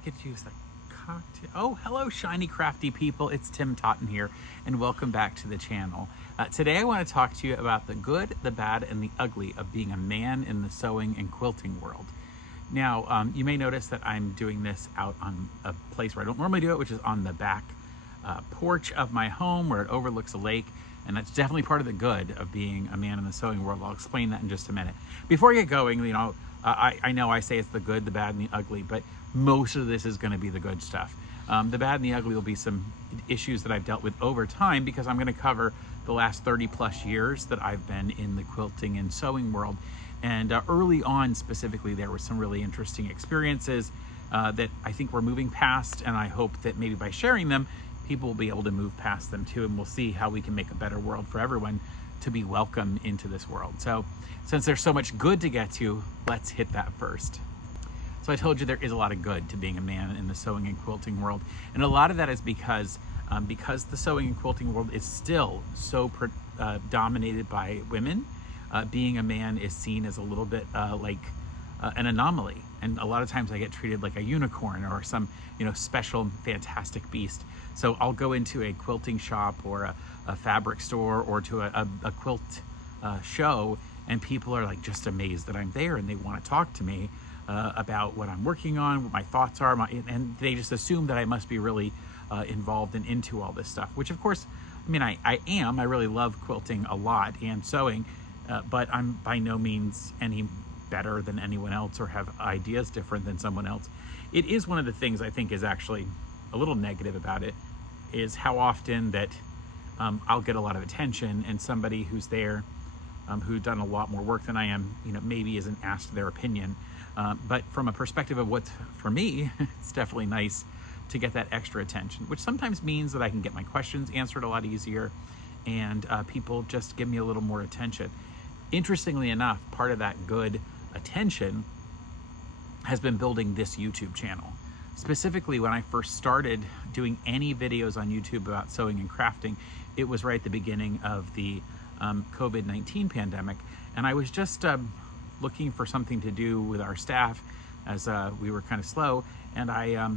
could use the cocktail. Oh, hello, Shiny Crafty People. It's Tim Totten here, and welcome back to the channel. Today I want to talk to you about the good, the bad, and the ugly of being a man in the sewing and quilting world. Now, you may notice that I'm doing this out on a place where I don't normally do it, which is on the back porch of my home where it overlooks a lake. And that's definitely part of the good of being a man in the sewing world. I'll explain that in just a minute. Before I get going, you know, I know I say it's the good, the bad, and the ugly, but most of this is going to be the good stuff. The bad and the ugly will be some issues that I've dealt with over time, because I'm going to cover the last 30 plus years that I've been in the quilting and sewing world. And early on, specifically, there were some really interesting experiences that I think we're moving past, and I hope that maybe by sharing them, people will be able to move past them too, and we'll see how we can make a better world for everyone to be welcome into this world. So since there's so much good to get to, let's hit that first. So I told you there is a lot of good to being a man in the sewing and quilting world, and a lot of that is because the sewing and quilting world is still so dominated by women. Being a man is seen as a little bit like an anomaly, and a lot of times I get treated like a unicorn or some, you know, special fantastic beast. So I'll go into a quilting shop or a fabric store or to a quilt show, and people are like just amazed that I'm there, and they want to talk to me about what I'm working on, what my thoughts are, and they just assume that I must be really involved and into all this stuff, which of course, I mean, I am. I really love quilting a lot and sewing, but I'm by no means any better than anyone else or have ideas different than someone else. It is one of the things I think is actually a little negative about it, is how often that I'll get a lot of attention, and somebody who's there who's done a lot more work than I am, you know, maybe isn't asked their opinion. But from a perspective of what's for me, it's definitely nice to get that extra attention, which sometimes means that I can get my questions answered a lot easier, and people just give me a little more attention. Interestingly enough, part of that good attention has been building this YouTube channel. Specifically, when I first started doing any videos on YouTube about sewing and crafting, it was right at the beginning of the COVID-19 pandemic, and I was just looking for something to do with our staff, as we were kind of slow, and I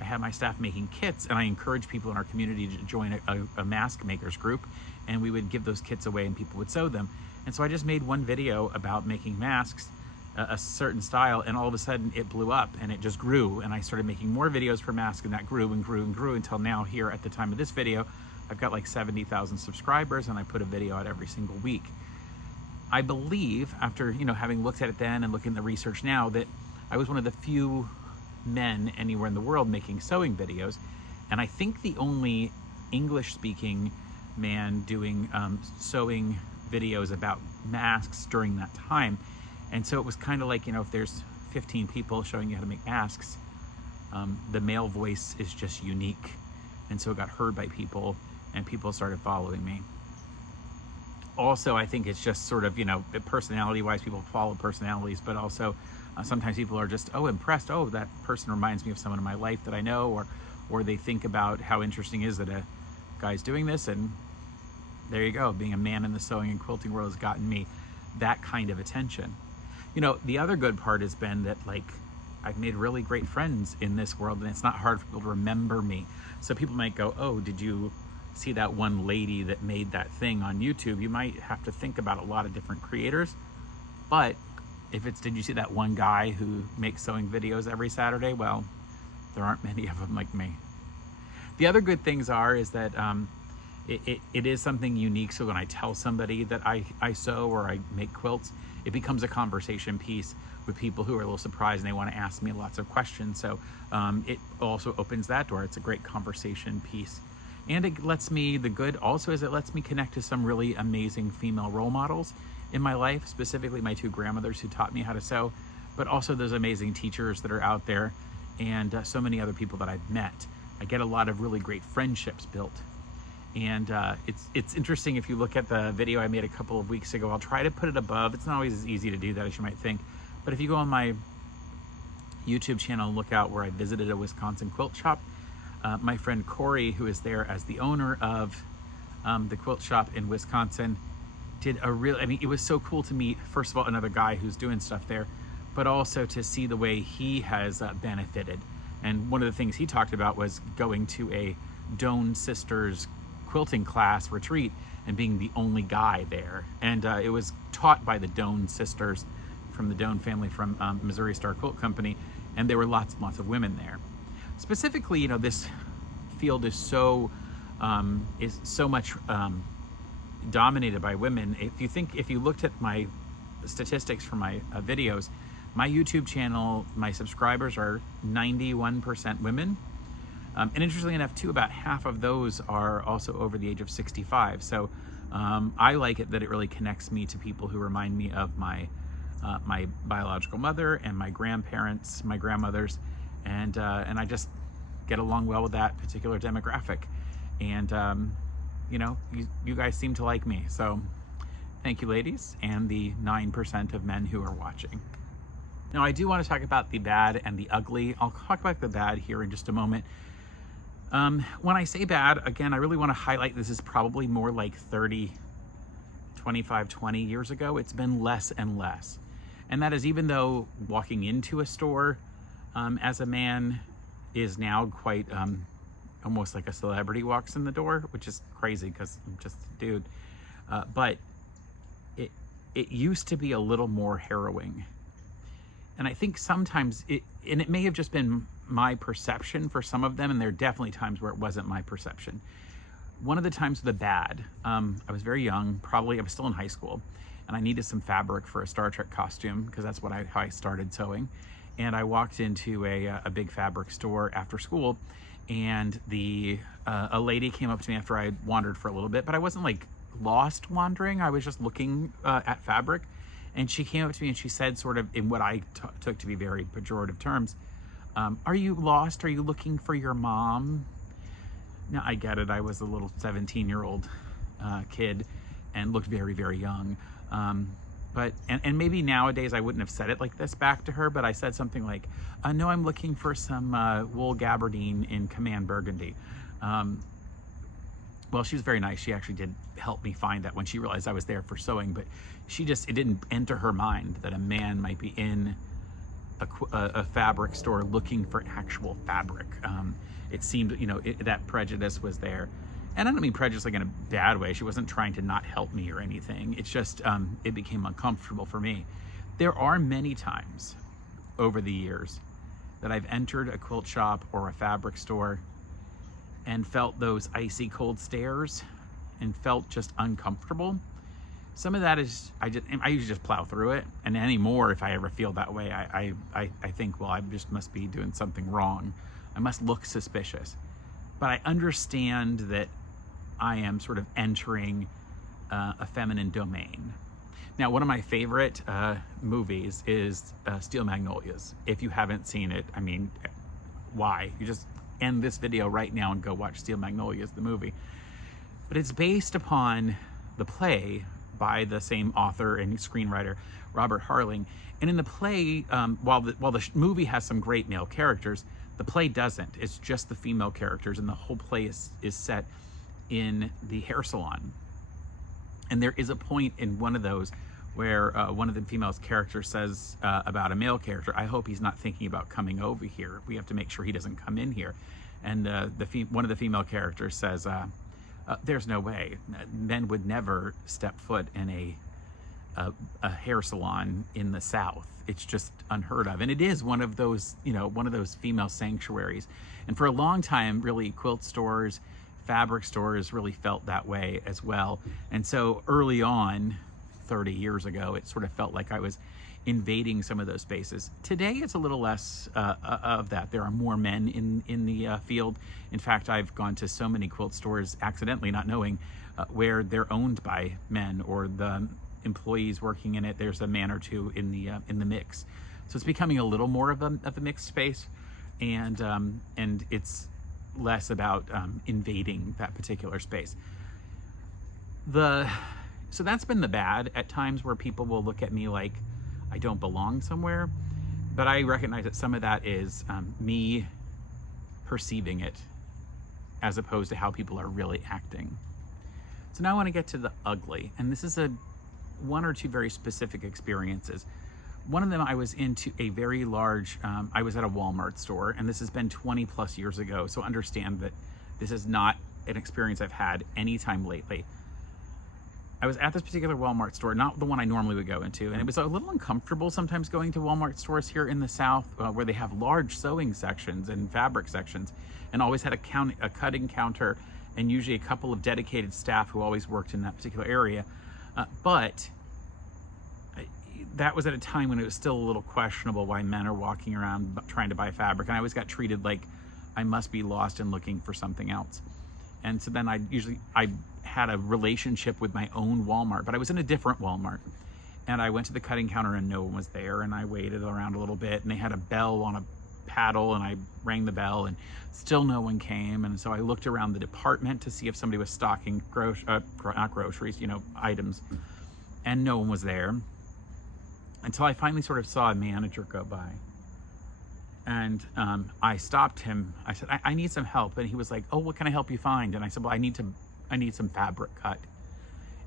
had my staff making kits, and I encouraged people in our community to join a mask makers group, and we would give those kits away and people would sew them. And so I just made one video about making masks, a certain style, and all of a sudden it blew up and it just grew, and I started making more videos for masks, and that grew and grew and grew until now, here at the time of this video, I've got like 70,000 subscribers, and I put a video out every single week. I believe, after, you know, having looked at it then and looking at the research now, that I was one of the few men anywhere in the world making sewing videos, and I think the only English-speaking man doing sewing videos about masks during that time. And so it was kind of like, you know, if there's 15 people showing you how to make masks, the male voice is just unique, and so it got heard by people, and people started following me. Also, I think it's just sort of, you know, personality-wise, people follow personalities, but also sometimes people are just, oh, impressed. Oh, that person reminds me of someone in my life that I know, or they think about how interesting is that a guy's doing this, and there you go. Being a man in the sewing and quilting world has gotten me that kind of attention. You know, the other good part has been that, like, I've made really great friends in this world, and it's not hard for people to remember me. So people might go, oh, did you see that one lady that made that thing on YouTube? You might have to think about a lot of different creators, but if it's, did you see that one guy who makes sewing videos every Saturday? Well, there aren't many of them like me. The other good things is that it is something unique. So when I tell somebody that I sew or I make quilts, it becomes a conversation piece with people who are a little surprised, and they want to ask me lots of questions. So it also opens that door. It's a great conversation piece. And it lets me, the good also is it lets me connect to some really amazing female role models in my life, specifically my two grandmothers who taught me how to sew, but also those amazing teachers that are out there, and so many other people that I've met. I get a lot of really great friendships built. And it's interesting, if you look at the video I made a couple of weeks ago, I'll try to put it above. It's not always as easy to do that as you might think, but if you go on my YouTube channel and look out where I visited a Wisconsin quilt shop, my friend Corey, who is there as the owner of the quilt shop in Wisconsin, did a real, I mean, it was so cool to meet, first of all, another guy who's doing stuff there, but also to see the way he has benefited And one of the things he talked about was going to a Doan Sisters quilting class retreat and being the only guy there. And it was taught by the Doan sisters from the Doan family from Missouri Star Quilt Company. And there were lots and lots of women there. Specifically, this field is so much dominated by women. If you looked at my statistics for my videos, my YouTube channel, my subscribers are 91% women. And interestingly enough, too, about half of those are also over the age of 65. So I like it that it really connects me to people who remind me of my biological mother and my grandparents, my grandmothers, and I just get along well with that particular demographic. And you guys seem to like me, so thank you, ladies, and the 9% of men who are watching. Now, I do want to talk about the bad and the ugly. I'll talk about the bad here in just a moment. When I say bad, again, I really want to highlight this is probably more like 30, 25, 20 years ago. It's been less and less. And that is even though walking into a store as a man is now quite almost like a celebrity walks in the door, which is crazy because I'm just a dude. But it used to be a little more harrowing. And I think sometimes it may have just been my perception for some of them, and there are definitely times where it wasn't my perception. One of the times the bad, I was very young, probably I was still in high school, and I needed some fabric for a Star Trek costume because that's how I started sewing. And I walked into a big fabric store after school, and a lady came up to me after I had wandered for a little bit, but I wasn't like lost wandering. I was just looking at fabric. And she came up to me and she said, sort of in what I took to be very pejorative terms, are you lost? Are you looking for your mom? Now, I get it. I was a little 17-year-old kid and looked very, very young. But maybe nowadays I wouldn't have said it like this back to her, but I said something like, no, I'm looking for some wool gabardine in Command Burgundy. Well, she was very nice. She actually did help me find that when she realized I was there for sewing, but it didn't enter her mind that a man might be in a fabric store looking for actual fabric. It seemed, that prejudice was there. And I don't mean prejudice like in a bad way. She wasn't trying to not help me or anything. It's just, it became uncomfortable for me. There are many times over the years that I've entered a quilt shop or a fabric store and felt those icy cold stares and felt just uncomfortable. Some of that is, I usually just plow through it. And anymore, if I ever feel that way, I think, well, I just must be doing something wrong. I must look suspicious. But I understand that I am sort of entering a feminine domain. Now, one of my favorite movies is Steel Magnolias. If you haven't seen it, I mean, why? You just end this video right now and go watch Steel Magnolias, the movie. But it's based upon the play by the same author and screenwriter, Robert Harling. And in the play, while the movie has some great male characters, the play doesn't. It's just the female characters, and the whole play is set in the hair salon. And there is a point in one of those where one of the female characters says about a male character, I hope he's not thinking about coming over here. We have to make sure he doesn't come in here. And one of the female characters says, there's no way. Men would never step foot in a hair salon in the South. It's just unheard of. And it is one of those, one of those female sanctuaries. And for a long time, really, quilt stores, fabric stores really felt that way as well. And so early on, 30 years ago, it sort of felt like I was invading some of those spaces. Today, it's a little less of that. There are more men in the field. In fact, I've gone to so many quilt stores accidentally, not knowing, where they're owned by men, or the employees working in it, there's a man or two in the mix. So it's becoming a little more of a mixed space, and it's less about invading that particular space. So that's been the bad at times, where people will look at me like I don't belong somewhere, but I recognize that some of that is me perceiving it as opposed to how people are really acting. So now I want to get to the ugly, and this is one or two very specific experiences. one of them, I was into a very large, I was at a Walmart store, and this has been 20 plus years ago. So understand that this is not an experience I've had anytime lately. I was at this particular Walmart store, not the one I normally would go into, and it was a little uncomfortable sometimes going to Walmart stores here in the South, where they have large sewing sections and fabric sections, and always had a cutting counter, and usually a couple of dedicated staff who always worked in that particular area. But that was at a time when it was still a little questionable why men are walking around trying to buy fabric, and I always got treated like I must be lost and looking for something else. And so then I had a relationship with my own Walmart, but I was in a different Walmart. And I went to the cutting counter and no one was there. And I waited around a little bit, and they had a bell on a paddle, and I rang the bell and still no one came. And so I looked around the department to see if somebody was stocking not groceries, items, and no one was there until I finally sort of saw a manager go by. And I stopped him. I said, I need some help. And he was like, oh, what can I help you find? And I said, well, I need some fabric cut.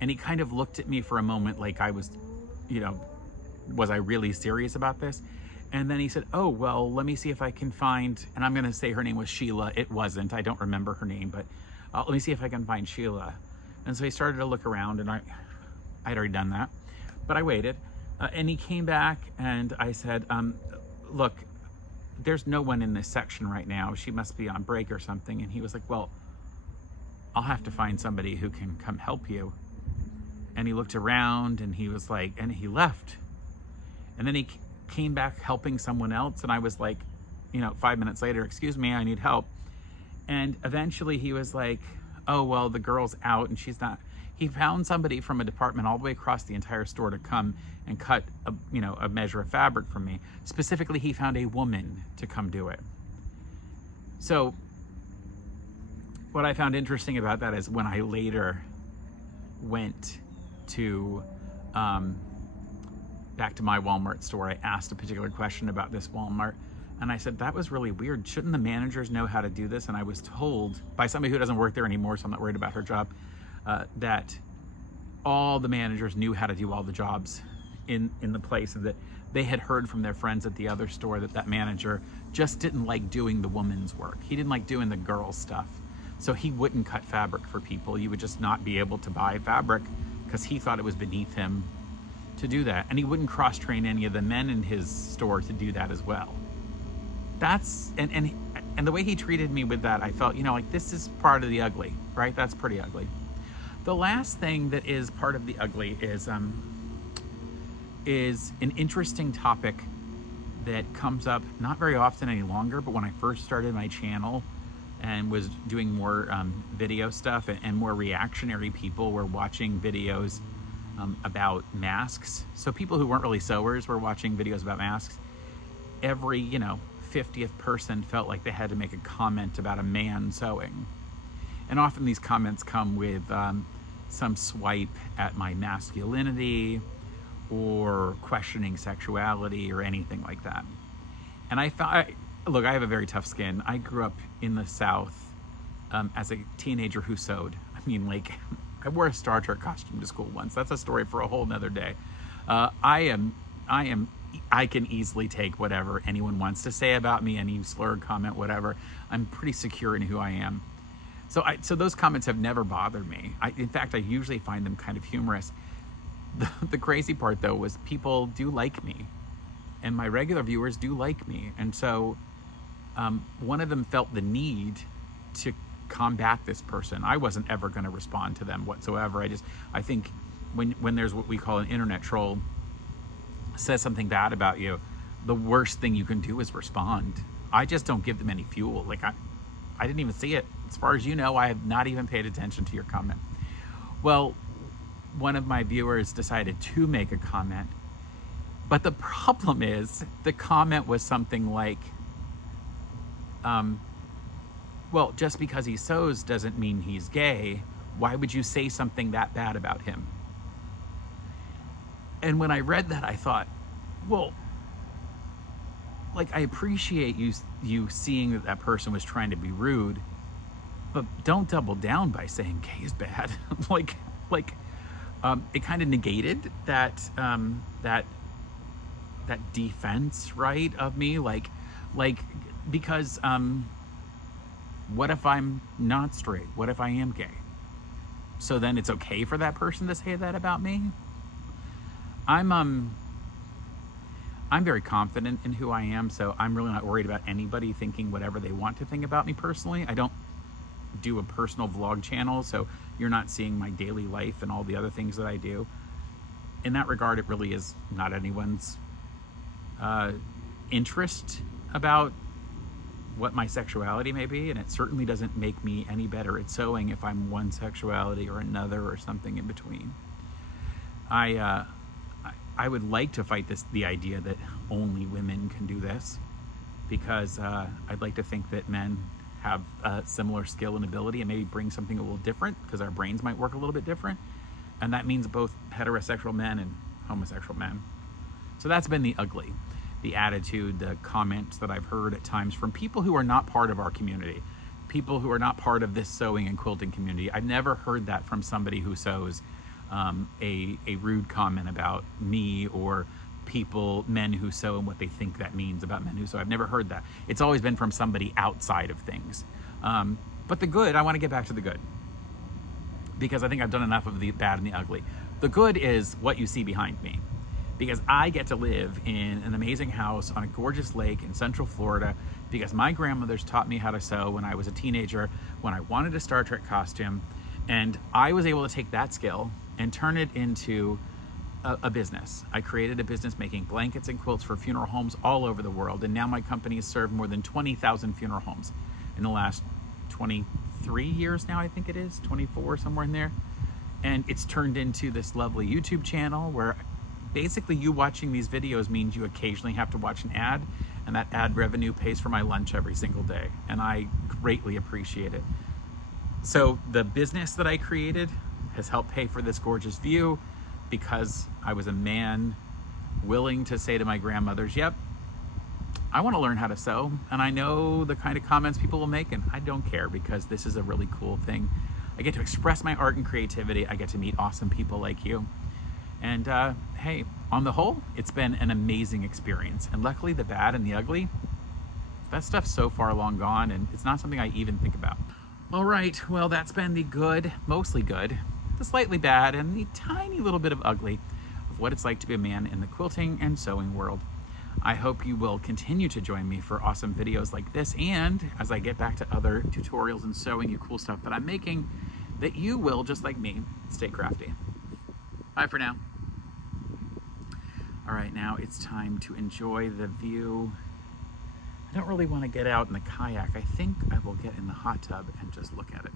And he kind of looked at me for a moment like I was, was I really serious about this? And then he said, oh, well, let me see if I can find, and I'm going to say her name was Sheila. It wasn't. I don't remember her name, but let me see if I can find Sheila. And so he started to look around, and I'd already done that, but I waited. And he came back, and I said, look, there's no one in this section right now. She must be on break or something. And he was like, well, I'll have to find somebody who can come help you. And he looked around, and he was like, and he left. And then he came back helping someone else. And I was like, 5 minutes later, excuse me, I need help. And eventually he was like, oh, well, the girl's out and she's not. He found somebody from a department all the way across the entire store to come and cut a measure of fabric from me. Specifically, he found a woman to come do it. So what I found interesting about that is when I later went to back to my Walmart store, I asked a particular question about this Walmart, and I said, that was really weird. Shouldn't the managers know how to do this? And I was told by somebody who doesn't work there anymore, so I'm not worried about her job, that all the managers knew how to do all the jobs in the place, and that they had heard from their friends at the other store that manager just didn't like doing the woman's work. He didn't like doing the girl stuff. So he wouldn't cut fabric for people. You would just not be able to buy fabric because he thought it was beneath him to do that. And he wouldn't cross-train any of the men in his store to do that as well. That's, and the way he treated me with that, I felt, like this is part of the ugly, right? That's pretty ugly. The last thing that is part of the ugly is an interesting topic that comes up not very often any longer, but when I first started my channel and was doing more video stuff and more reactionary people were watching videos about masks. So people who weren't really sewers were watching videos about masks. Every, 50th person felt like they had to make a comment about a man sewing. And often these comments come with some swipe at my masculinity or questioning sexuality or anything like that. And I thought, look, I have a very tough skin. I grew up in the South as a teenager who sewed. I mean, like, I wore a Star Trek costume to school once. That's a story for a whole nother day. I can easily take whatever anyone wants to say about me, any slurred comment, whatever. I'm pretty secure in who I am. So those comments have never bothered me. In fact, I usually find them kind of humorous. The crazy part, though, was people do like me, and my regular viewers do like me. And so one of them felt the need to combat this person. I wasn't ever going to respond to them whatsoever. I think when there's what we call an internet troll says something bad about you, the worst thing you can do is respond. I just don't give them any fuel. Like I didn't even see it. As far as you know, I have not even paid attention to your comment. Well, one of my viewers decided to make a comment, but the problem is the comment was something like, well, just because he sews doesn't mean he's gay. Why would you say something that bad about him? And when I read that, I thought, well, like, I appreciate you seeing that person was trying to be rude, but don't double down by saying gay is bad. it kind of negated that that defense, right, of me, like because what if I'm not straight? What if I am gay? So then it's okay for that person to say that about me? I'm very confident in who I am, so I'm really not worried about anybody thinking whatever they want to think about me personally. I don't do a personal vlog channel, so you're not seeing my daily life and all the other things that I do. In that regard, it really is not anyone's interest about what my sexuality may be, and it certainly doesn't make me any better at sewing if I'm one sexuality or another or something in between. I would like to fight the idea that only women can do this, because I'd like to think that men have a similar skill and ability and maybe bring something a little different, because our brains might work a little bit different, and that means both heterosexual men and homosexual men. So that's been the ugly, the attitude, the comments that I've heard at times from people who are not part of our community, people who are not part of this sewing and quilting community. I've never heard that from somebody who sews, a rude comment about me or people, men who sew, and what they think that means about men who sew. I've never heard that. It's always been from somebody outside of things. But the good, I want to get back to the good, because I think I've done enough of the bad and the ugly. The good is what you see behind me, because I get to live in an amazing house on a gorgeous lake in Central Florida, because my grandmothers taught me how to sew when I was a teenager, when I wanted a Star Trek costume, and I was able to take that skill and turn it into a business. I created a business making blankets and quilts for funeral homes all over the world, and now my company has served more than 20,000 funeral homes in the last 23 years now, I think it is, 24, somewhere in there. And it's turned into this lovely YouTube channel where basically you watching these videos means you occasionally have to watch an ad, and that ad revenue pays for my lunch every single day, and I greatly appreciate it. So the business that I created has helped pay for this gorgeous view, because I was a man willing to say to my grandmothers, yep, I want to learn how to sew, and I know the kind of comments people will make, and I don't care, because this is a really cool thing. I get to express my art and creativity. I get to meet awesome people like you. And hey, on the whole, it's been an amazing experience. And luckily, the bad and the ugly, that stuff's so far long gone, and it's not something I even think about. All right, well, that's been the good, mostly good, the slightly bad, and the tiny little bit of ugly of what it's like to be a man in the quilting and sewing world. I hope you will continue to join me for awesome videos like this, and as I get back to other tutorials and sewing you cool stuff that I'm making, that you will, just like me, stay crafty. Bye for now. All right, now it's time to enjoy the view. I don't really want to get out in the kayak. I think I will get in the hot tub and just look at it.